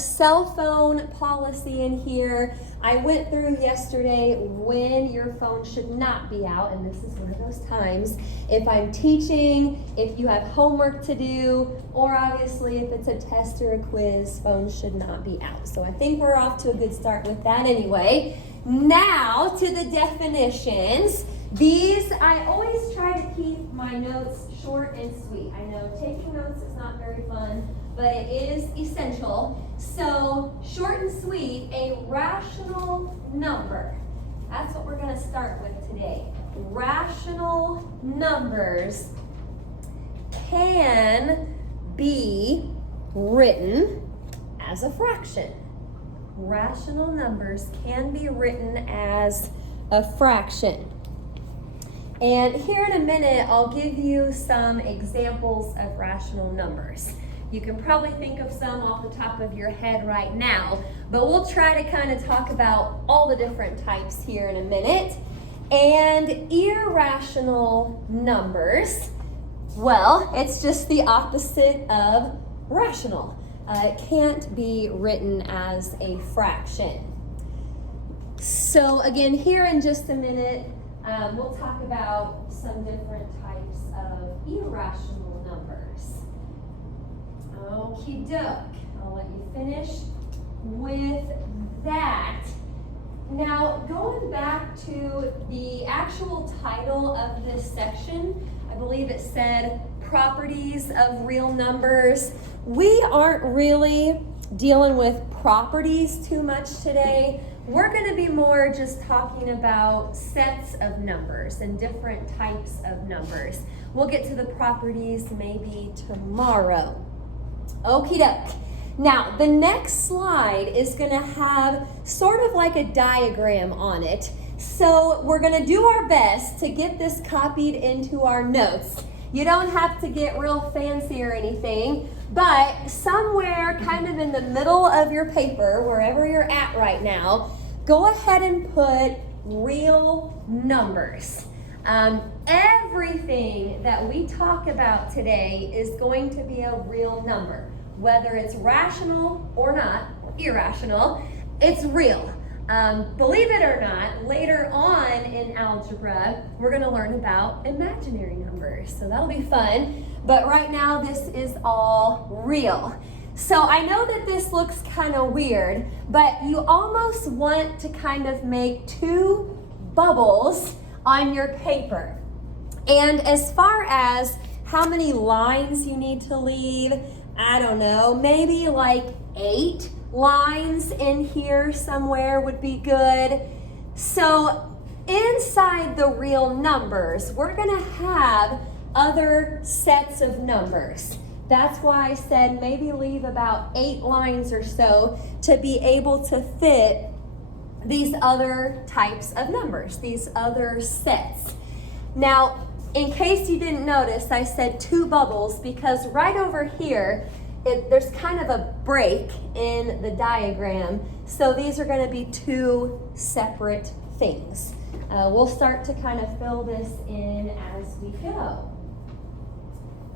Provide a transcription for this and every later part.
cell phone policy in here. I went through yesterday when your phone should not be out, and this is one of those times. If I'm teaching, if you have homework to do, or obviously if it's a test or a quiz, phones should not be out. So I think we're off to a good start with that anyway. Now to the definitions. These, I always try to keep my notes short and sweet. I know taking notes is not very fun, but it is essential. So short and sweet, a rational number. That's what we're going to start with today. Rational numbers can be written as a fraction. Rational numbers can be written as a fraction. And here in a minute, I'll give you some examples of rational numbers. You can probably think of some off the top of your head right now, but we'll try to kind of talk about all the different types here in a minute. And irrational numbers, well, it's just the opposite of rational. It can't be written as a fraction. So again, here in just a minute, we'll talk about some different types of irrational numbers. Okie doke. I'll let you finish with that. Now, going back to the actual title of this section, I believe it said properties of real numbers. We aren't really dealing with properties too much today. We're going to be more just talking about sets of numbers and different types of numbers. We'll get to the properties maybe tomorrow. Okie doke. Now, the next slide is going to have sort of like a diagram on it. So we're going to do our best to get this copied into our notes. You don't have to get real fancy or anything, but somewhere kind of in the middle of your paper, wherever you're at right now, go ahead and put real numbers. Everything that we talk about today is going to be a real number. Whether it's rational or not, or irrational, it's real. Believe it or not, later on in algebra, we're going to learn about imaginary numbers. So that'll be fun. But right now, this is all real. So I know that this looks kind of weird, but you almost want to kind of make two bubbles on your paper. And as far as how many lines you need to leave, I don't know, maybe like 8 lines in here somewhere would be good. So inside the real numbers, we're going to have other sets of numbers. That's why I said maybe leave about 8 lines or so to be able to fit these other types of numbers, these other sets. Now, in case you didn't notice, I said 2 bubbles because right over here, there's kind of a break in the diagram. So these are going to be 2 separate things. We'll start to kind of fill this in as we go.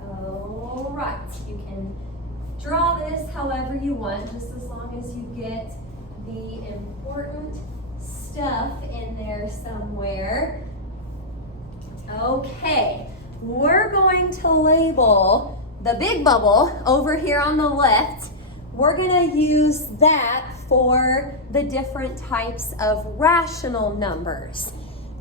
All right, you can draw this however you want, just as long as you get the important stuff in there somewhere. Okay, we're going to label the big bubble over here on the left. We're going to use that for the different types of rational numbers.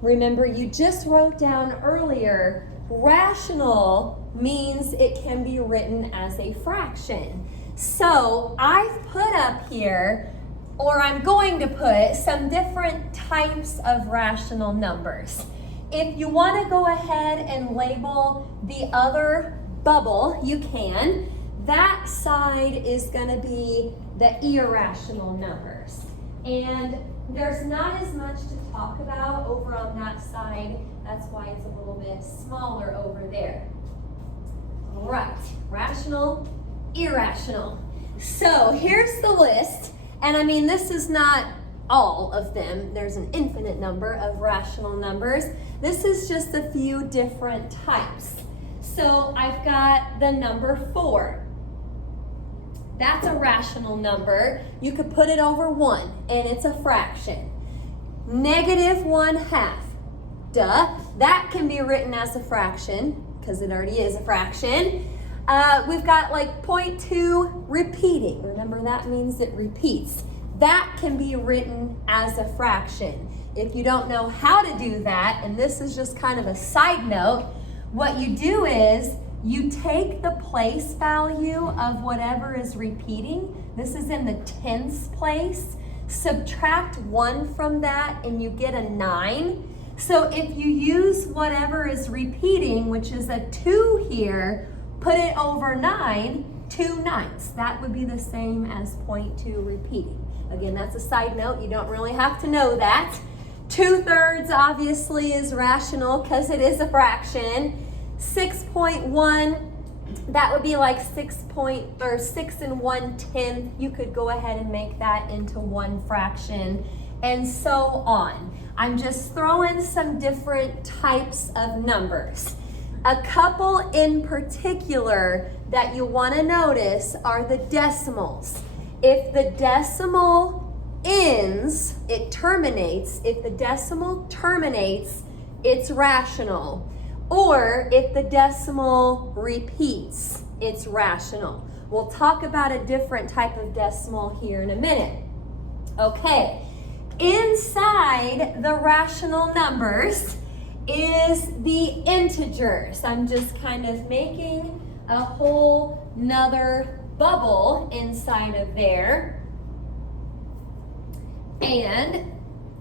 Remember, you just wrote down earlier, rational means it can be written as a fraction. So I've put up here, or I'm going to put some different types of rational numbers. If you want to go ahead and label the other bubble, you can. That side is going to be the irrational numbers. And there's not as much to talk about over on that side. That's why it's a little bit smaller over there. All right, rational, irrational. So here's the list. And I mean, this is not all of them. There's an infinite number of rational numbers. This is just a few different types. So I've got the number 4. That's a rational number. You could put it over 1, and it's a fraction. -1/2. Duh. That can be written as a fraction, because it already is a fraction. We've got like 0.2 repeating. Remember, that means it repeats. That can be written as a fraction. If you don't know how to do that, and this is just kind of a side note, what you do is you take the place value of whatever is repeating. This is in the tens place. Subtract 1 from that and you get a 9. So if you use whatever is repeating, which is a 2 here, put it over 9, 2 9ths. That would be the same as 0.2 repeating. Again, that's a side note. You don't really have to know that. 2/3 obviously is rational because it is a fraction. 6.1, that would be like 6 1/10. You could go ahead and make that into one fraction, and so on. I'm just throwing some different types of numbers. A couple in particular that you want to notice are the decimals. If the decimal ends, it terminates. If the decimal terminates, it's rational. Or if the decimal repeats, it's rational. We'll talk about a different type of decimal here in a minute. Okay, inside the rational numbers is the integers. I'm just kind of making a whole nother bubble inside of there. And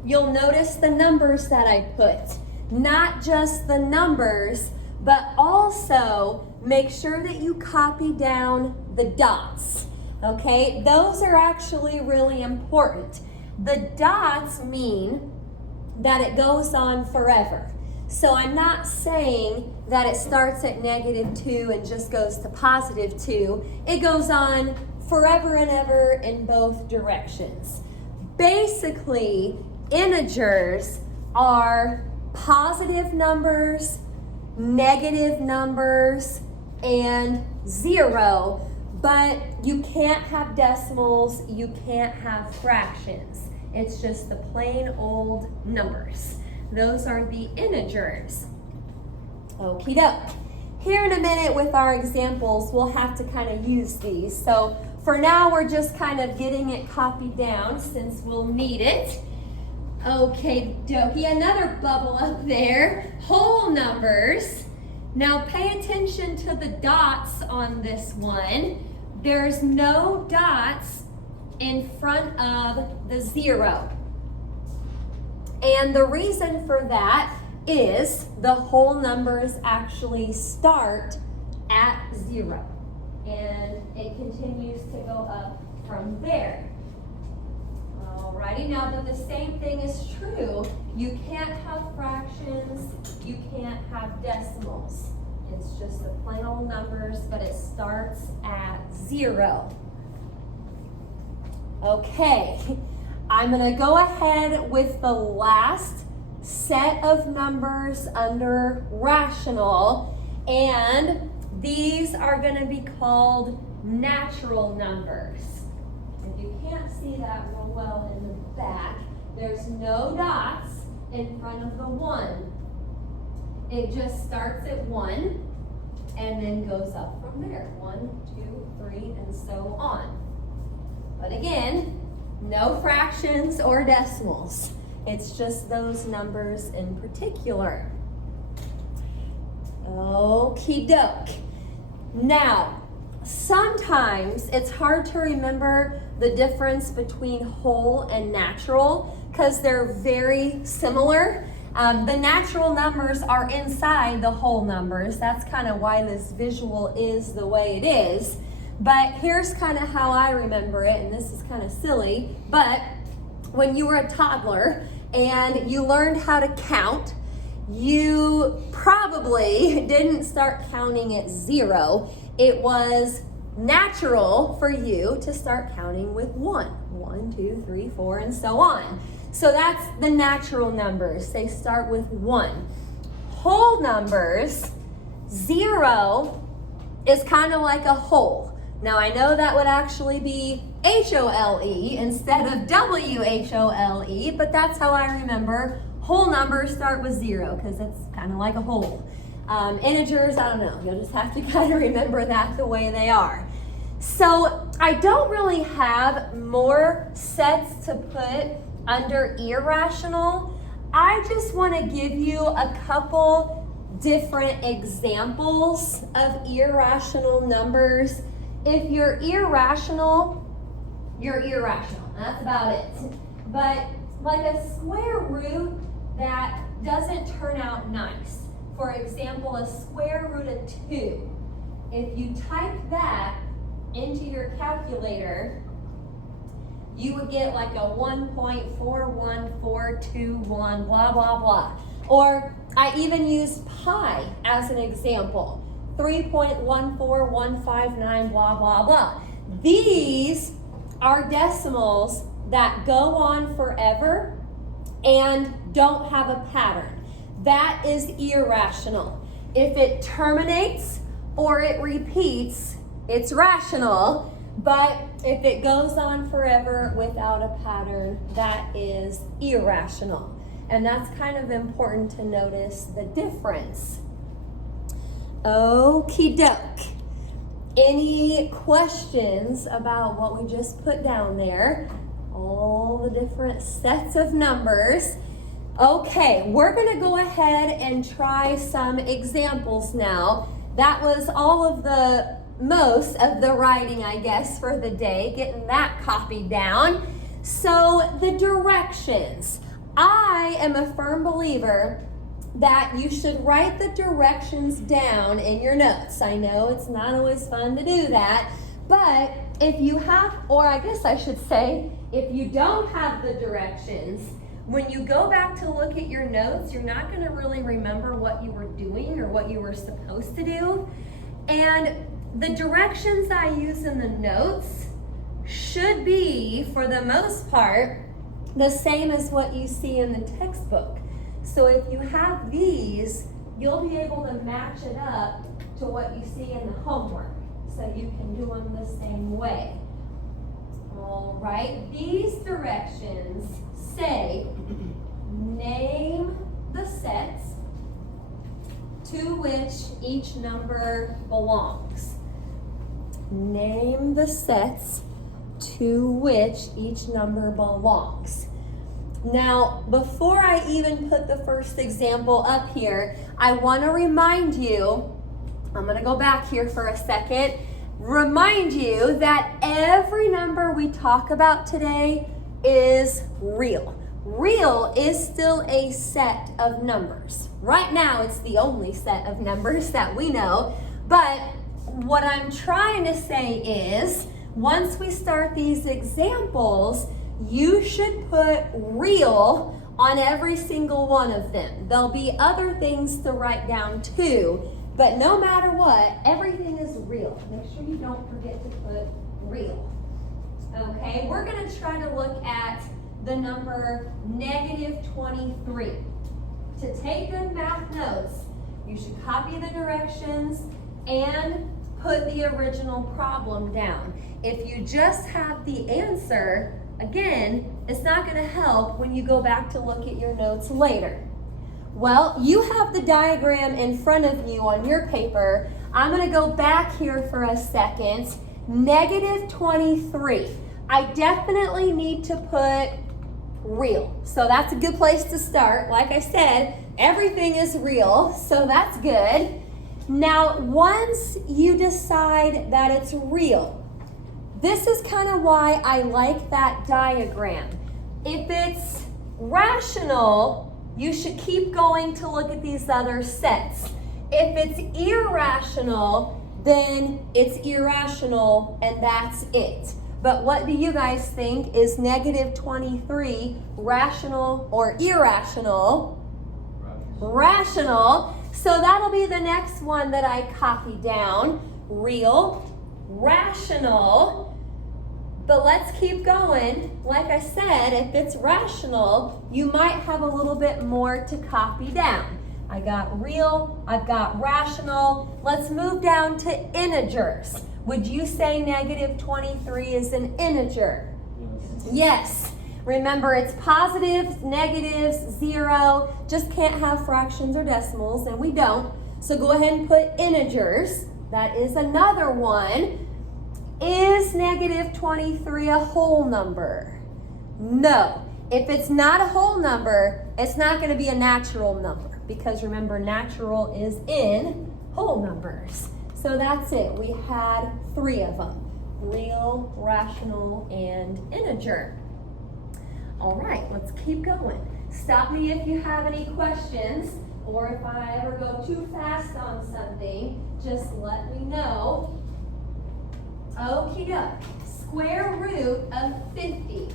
you'll notice the numbers that I put. Not just the numbers, but also make sure that you copy down the dots. Okay, those are actually really important. The dots mean that it goes on forever. So I'm not saying that it starts at -2 and just goes to +2. It goes on forever and ever in both directions. Basically, integers are positive numbers, negative numbers, and 0, but you can't have decimals, you can't have fractions. It's just the plain old numbers. Those are the integers. Okie doke. Here in a minute with our examples, we'll have to kind of use these. So for now, we're just kind of getting it copied down since we'll need it. Okay, dokie, another bubble up there. Whole numbers. Now pay attention to the dots on this one. There's no dots in front of the 0. And the reason for that is the whole numbers actually start at 0. And it continues to go up from there. Alrighty, now that the same thing is true, you can't have fractions, you can't have decimals. It's just the plain old numbers, but it starts at 0. Okay, I'm gonna go ahead with the last set of numbers under rational, and these are gonna be called natural numbers. If you can't see that real well in the back, there's no dots in front of the 1. It just starts at 1 and then goes up from there. 1, 2, 3, and so on. But again, no fractions or decimals. It's just those numbers in particular. Okie doke. Now, sometimes it's hard to remember the difference between whole and natural because they're very similar. The natural numbers are inside the whole numbers. That's kind of why this visual is the way it is. But here's kind of how I remember it, and this is kind of silly, but when you were a toddler and you learned how to count, you probably didn't start counting at 0. It was natural for you to start counting with 1. 1, 2, 3, 4, and so on. So that's the natural numbers. They start with 1. Whole numbers, 0 is kind of like a hole. Now I know that would actually be H-O-L-E instead of W-H-O-L-E, but that's how I remember whole numbers start with 0 because it's kind of like a whole. Integers, I don't know, you'll just have to kind of remember that the way they are. So I don't really have more sets to put under irrational. I just want to give you a couple different examples of irrational numbers. If you're irrational, you're irrational. That's about it. But like a square root that doesn't turn out nice. For example, a square root of 2. If you type that into your calculator, you would get like a 1.41421, blah, blah, blah. Or I even used pi as an example. 3.14159, blah, blah, blah. These are decimals that go on forever and don't have a pattern. That is irrational. If it terminates or it repeats, it's rational. But if it goes on forever without a pattern, that is irrational. And that's kind of important to notice the difference. Okie doke. Any questions about what we just put down there? All the different sets of numbers. Okay, we're going to go ahead and try some examples now. That was all of most of the writing, I guess, for the day, getting that copied down. So the directions. I am a firm believer that you should write the directions down in your notes. I know it's not always fun to do that, but if you have, or I guess I should say, if you don't have the directions, when you go back to look at your notes, you're not going to really remember what you were doing or what you were supposed to do. And the directions I use in the notes should be, for the most part, the same as what you see in the textbook. So if you have these, you'll be able to match it up to what you see in the homework. So you can do them the same way. All right, these directions say, name the sets to which each number belongs. Name the sets to which each number belongs. Now, before I even put the first example up here, I want to remind you, I'm going to go back here for a second, remind you that every number we talk about today is real. Real is still a set of numbers. Right now, it's the only set of numbers that we know, but what I'm trying to say is, once we start these examples, you should put real on every single one of them. There'll be other things to write down too, but no matter what, everything is real. Make sure you don't forget to put real. Okay, we're going to try to look at the number -23. To take good math notes, you should copy the directions and put the original problem down. If you just have the answer, again, it's not going to help when you go back to look at your notes later. Well, you have the diagram in front of you on your paper. I'm going to go back here for a second. -23. I definitely need to put real. So that's a good place to start. Like I said, everything is real, so that's good. Now, once you decide that it's real, this is kind of why I like that diagram. If it's rational, you should keep going to look at these other sets. If it's irrational, then it's irrational and that's it. But what do you guys think? Is -23 rational or irrational? Rational. So that'll be the next one that I copy down. Real, rational. But let's keep going. Like I said, if it's rational, you might have a little bit more to copy down. I got real, I've got rational. Let's move down to integers. Would you say negative 23 is an integer? Yes. Yes. Remember, it's positives, negatives, 0. Just can't have fractions or decimals, and we don't. So go ahead and put integers. That is another one. Is negative 23 a whole number? No. If it's not a whole number, it's not going to be a natural number, because remember, natural is in whole numbers. So that's it. We had 3 of them: real, rational, and integer. All right, let's keep going. Stop me if you have any questions, or if I ever go too fast on something, just let me know. Okie doke. Square root of 50.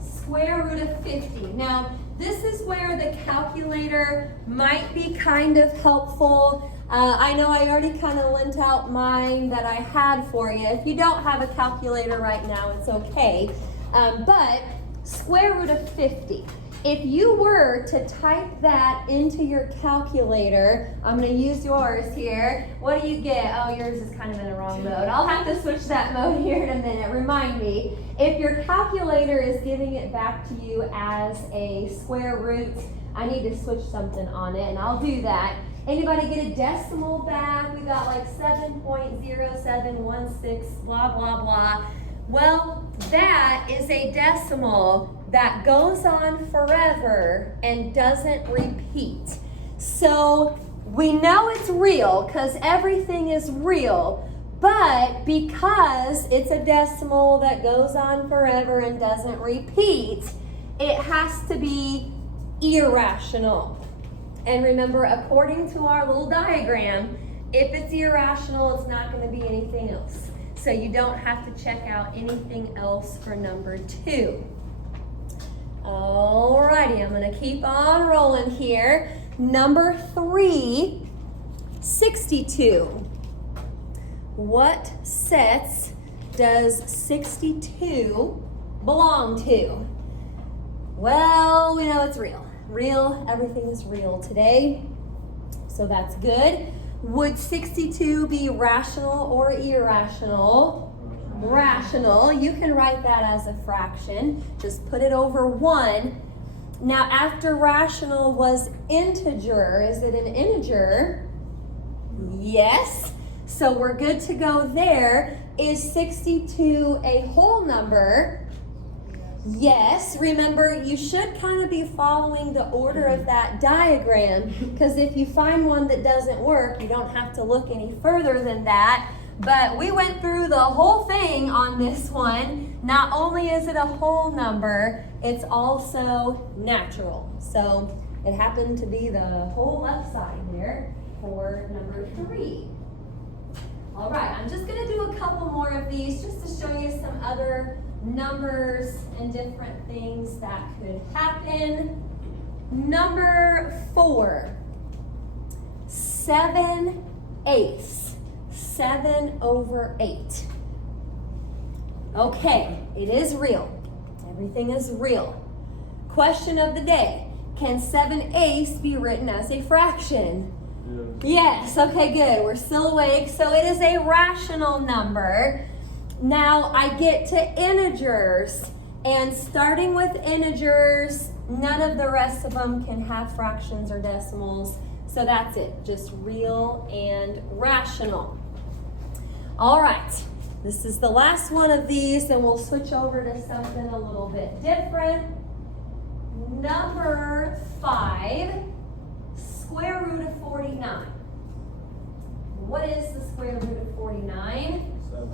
Square root of 50. Now, this is where the calculator might be kind of helpful. I know I already kind of lent out mine that I had for you. If you don't have a calculator right now, it's okay. But square root of 50. If you were to type that into your calculator, I'm going to use yours here. What do you get? Oh, yours is kind of in the wrong mode. I'll have to switch that mode here in a minute. Remind me. If your calculator is giving it back to you as a square root, I need to switch something on it, and I'll do that. Anybody get a decimal back? We got like 7.0716, blah, blah, blah. Well, that is a decimal that goes on forever and doesn't repeat. So we know it's real because everything is real, but because it's a decimal that goes on forever and doesn't repeat, it has to be irrational. And remember, according to our little diagram, if it's irrational, it's not going to be anything else. So you don't have to check out anything else for number 2. Alrighty, I'm going to keep on rolling here. Number 3, 62. What sets does 62 belong to? Well, we know it's real. Real, everything is real today, so that's good. Would 62 be rational or irrational? Rational. You can write that as a fraction. Just put it over 1. Now, after rational was integer. Is it an integer? Yes. So we're good to go there. Is 62 a whole number? Yes. Remember, you should kind of be following the order of that diagram, because if you find one that doesn't work, you don't have to look any further than that. But we went through the whole thing on this one. Not only is it a whole number, it's also natural. So it happened to be the whole left side there for number 3. All right, I'm just going to do a couple more of these just to show you some other numbers and different things that could happen. Number 4, 7/8. 7/8. Okay, it is real. Everything is real. Question of the day. Can 7/8 be written as a fraction? Yes. Okay, good. We're still awake. So it is a rational number. Now I get to integers, and starting with integers, none of the rest of them can have fractions or decimals. So that's it, just real and rational. All right, this is the last one of these, and we'll switch over to something a little bit different. Number 5, square root of 49. What is the square root of 49?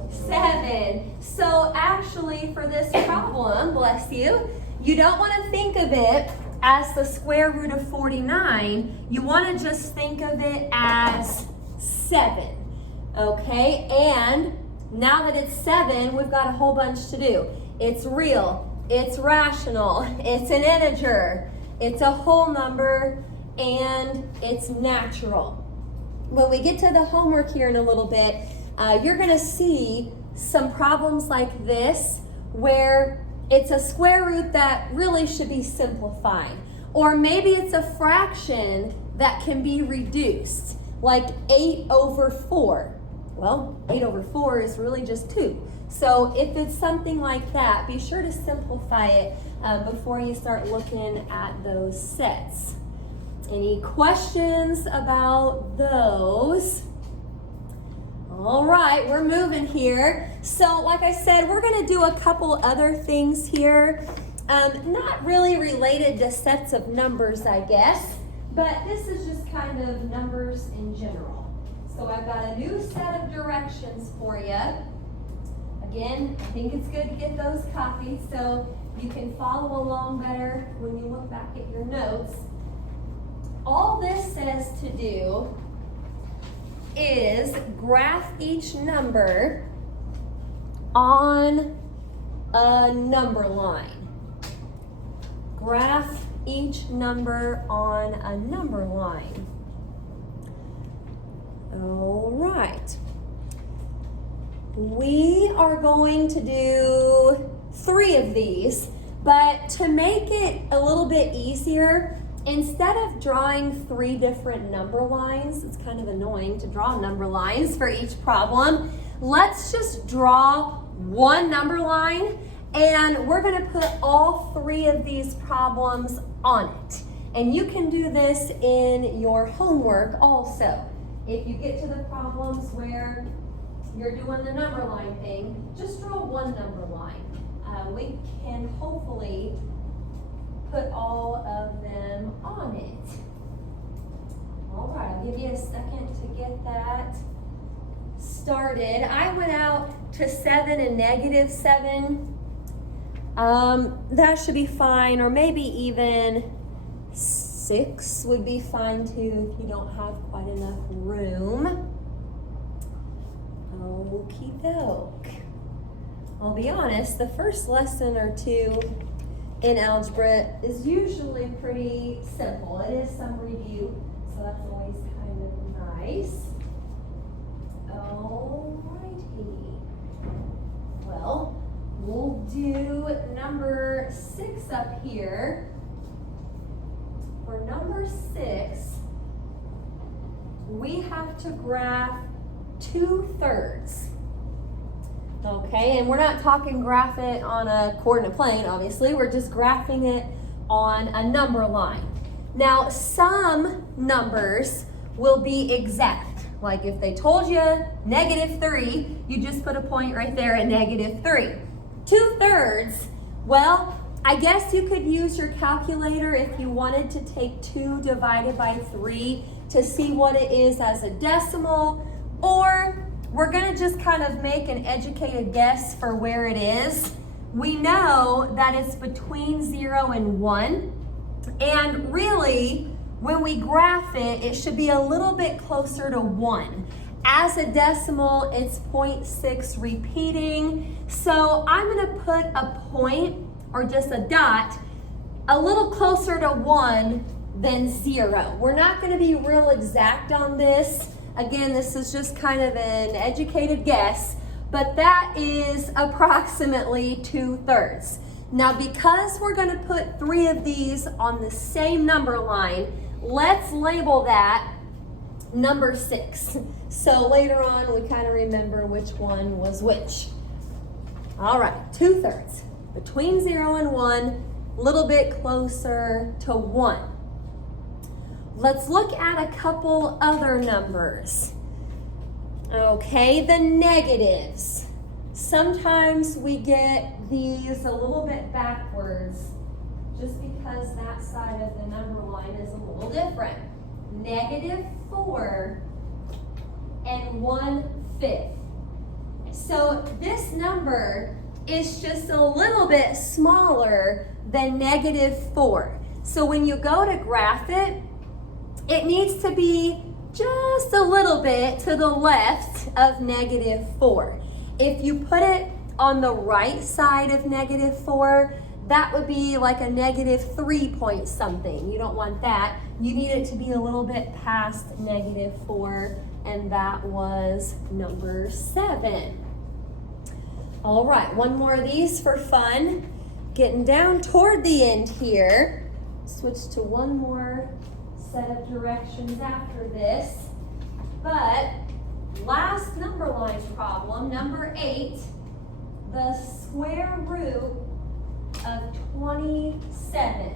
7. So actually for this problem, bless you, you don't want to think of it as the square root of 49. You want to just think of it as 7. Okay, and now that it's 7, we've got a whole bunch to do. It's real, it's rational, it's an integer, it's a whole number, and it's natural. When we get to the homework here in a little bit, you're going to see some problems like this where it's a square root that really should be simplified. Or maybe it's a fraction that can be reduced, like 8/4. Well, 8 over 4 is really just 2. So if it's something like that, be sure to simplify it before you start looking at those sets. Any questions about those? All right, we're moving here. So like I said, we're going to do a couple other things here. Not really related to sets of numbers, I guess, but this is just kind of numbers in general. So I've got a new set of directions for you. Again, I think it's good to get those copies so you can follow along better when you look back at your notes. All this says to do is graph each number on a number line. Graph each number on a number line. All right. We are going to do 3 of these, but to make it a little bit easier, instead of drawing 3 different number lines, it's kind of annoying to draw number lines for each problem, let's just draw 1 number line, and we're going to put all 3 of these problems on it. And you can do this in your homework also. If you get to the problems where you're doing the number line thing, just draw 1 number line. We can hopefully put all of them on it. All right, I'll give you a second to get that started. I went out to 7 and -7. That should be fine, or maybe even 6 would be fine too if you don't have quite enough room. Okie doke. I'll be honest, the first lesson or 2 in algebra is usually pretty simple. It is some review, so that's always kind of nice. Alrighty. Well, we'll do number 6 up here. For number 6, we have to graph 2/3. Okay, and we're not talking graph it on a coordinate plane, obviously. We're just graphing it on a number line. Now, some numbers will be exact. Like if they told you -3, you just put a point right there at -3. 2/3, well, I guess you could use your calculator if you wanted to take 2 divided by 3 to see what it is as a decimal, or we're gonna just kind of make an educated guess for where it is. We know that it's between 0 and 1, and really, when we graph it, it should be a little bit closer to 1. As a decimal, it's 0.6 repeating, so I'm gonna put a point, or just a dot, a little closer to 1 than 0. We're not gonna be real exact on this. Again, this is just kind of an educated guess, but that is approximately 2/3. Now, because we're gonna put 3 of these on the same number line, let's label that number 6. So later on, we kind of remember which one was which. All right, 2/3. Between 0 and 1, a little bit closer to 1. Let's look at a couple other numbers. Okay, the negatives. Sometimes we get these a little bit backwards just because that side of the number line is a little different. -4 and 1/5. So this number is just a little bit smaller than -4. So when you go to graph it, it needs to be just a little bit to the left of -4. If you put it on the right side of -4, that would be like a -3 point something. You don't want that. You need it to be a little bit past -4, and that was number 7. All right, one more of these for fun. Getting down toward the end here. Switch to one more set of directions after this. But Last number line problem, number 8, the square root of 27.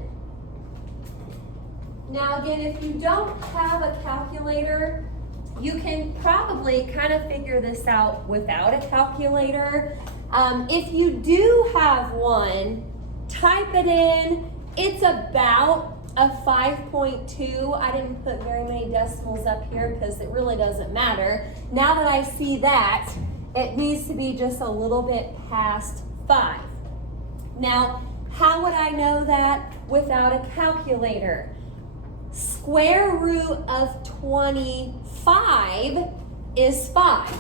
Now again, if you don't have a calculator, you can probably kind of figure this out without a calculator. If you do have one, type it in. It's about a 5.2. I didn't put very many decimals up here because it really doesn't matter. Now that I see that, it needs to be just a little bit past 5. Now, how would I know that without a calculator? Square root of 25 is 5.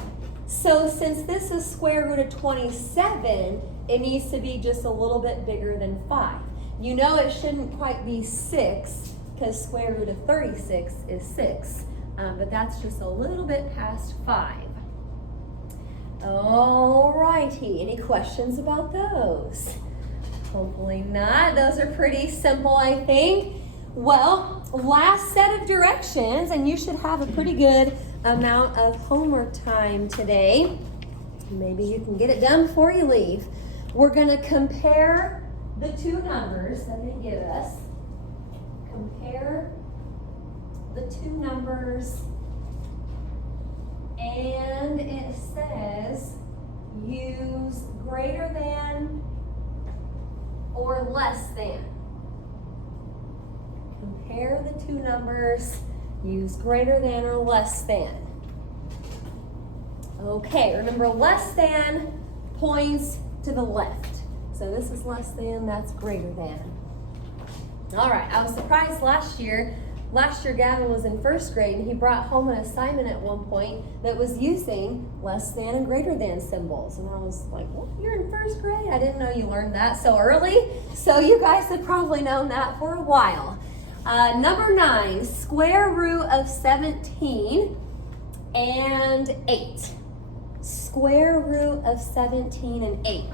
So since this is square root of 27, it needs to be just a little bit bigger than 5. You know it shouldn't quite be 6 because square root of 36 is 6. But that's just a little bit past 5. Alrighty, any questions about those? Hopefully not. Those are pretty simple, I think. Well, last set of directions, and you should have a pretty good amount of homework time today. Maybe you can get it done before you leave. We're going to compare the two numbers that they give us. Compare the two numbers, and it says use greater than or less than. Compare the two numbers, use greater than or less than. Okay, remember less than points to the left. So this is less than, that's greater than. All right, I was surprised last year Gavin was in first grade and he brought home an assignment at one point that was using less than and greater than symbols. And I was like, well, you're in first grade? I didn't know you learned that so early. So you guys have probably known that for a while. Number 9, square root of 17 and 8. Square root of 17 and 8.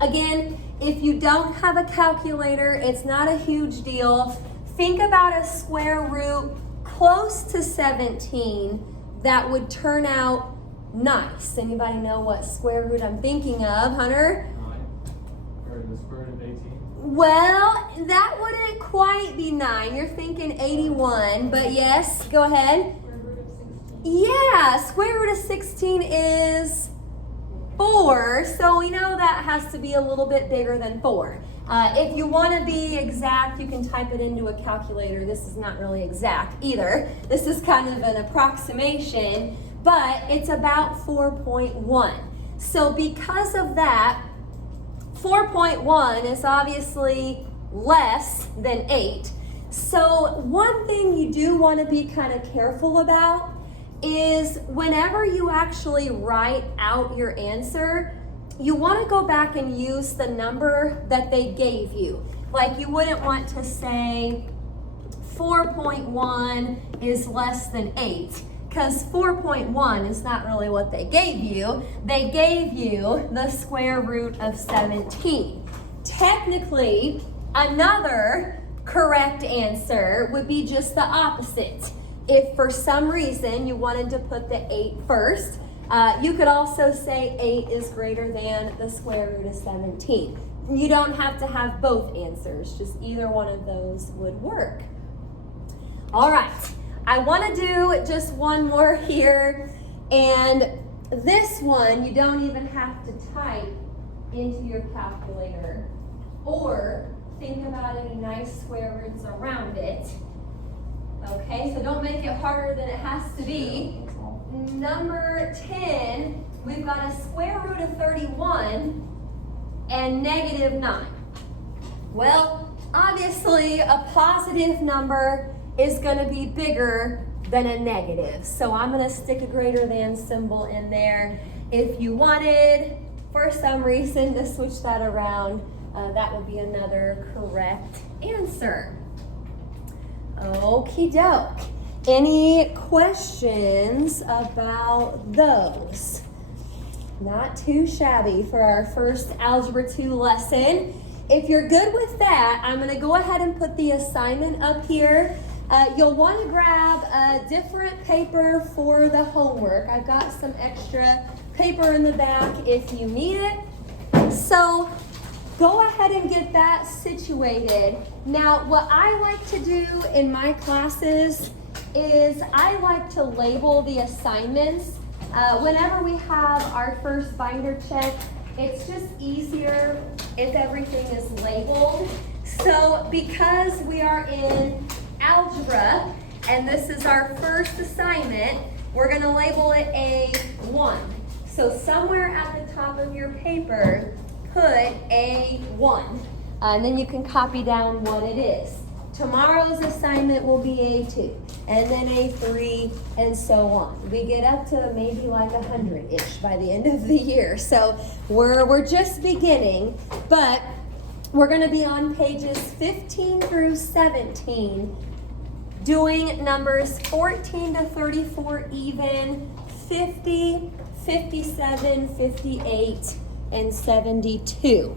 Again, if you don't have a calculator, it's not a huge deal. Think about a square root close to 17 that would turn out nice. Anybody know what square root I'm thinking of, Hunter? 9, or the square root of 18. Well, that wouldn't quite be 9. You're thinking 81, but yes, go ahead. Square root of 16. Yeah, square root of 16 is 4, so we know that has to be a little bit bigger than 4. If you want to be exact, you can type it into a calculator. This is not really exact either. This is kind of an approximation, but it's about 4.1. So because of that, 4.1 is obviously less than 8. So one thing you do want to be kind of careful about is whenever you actually write out your answer, you want to go back and use the number that they gave you. Like you wouldn't want to say 4.1 is less than 8, because 4.1 is not really what they gave you. They gave you the square root of 17. Technically, another correct answer would be just the opposite. If for some reason you wanted to put the 8 first, you could also say 8 is greater than the square root of 17. You don't have to have both answers, just either one of those would work. All right, I want to do just one more here, and this one you don't even have to type into your calculator or think about any nice square roots around it. Okay, so don't make it harder than it has to be. Number 10, we've got a square root of 31 and negative 9. Well, obviously a positive number is going to be bigger than a negative. So I'm going to stick a greater than symbol in there. If you wanted, for some reason, to switch that around, that would be another correct answer. Okie doke. Any questions about those? Not too shabby for our first Algebra 2 lesson. If you're good with that, I'm going to go ahead and put the assignment up here. You'll want to grab a different paper for the homework. I've got some extra paper in the back if you need it. So go ahead and get that situated. Now, what I like to do in my classes is I like to label the assignments. Whenever we have our first binder check, it's just easier if everything is labeled. So because we are in algebra and this is our first assignment, we're going to label it A1. So somewhere at the top of your paper, put A1. And then you can copy down what it is. Tomorrow's assignment will be A2, and then A3, and so on. We get up to maybe like 100-ish by the end of the year. So we're just beginning, but we're going to be on pages 15 through 17, doing numbers 14 to 34 even, 50, 57, 58, and 72.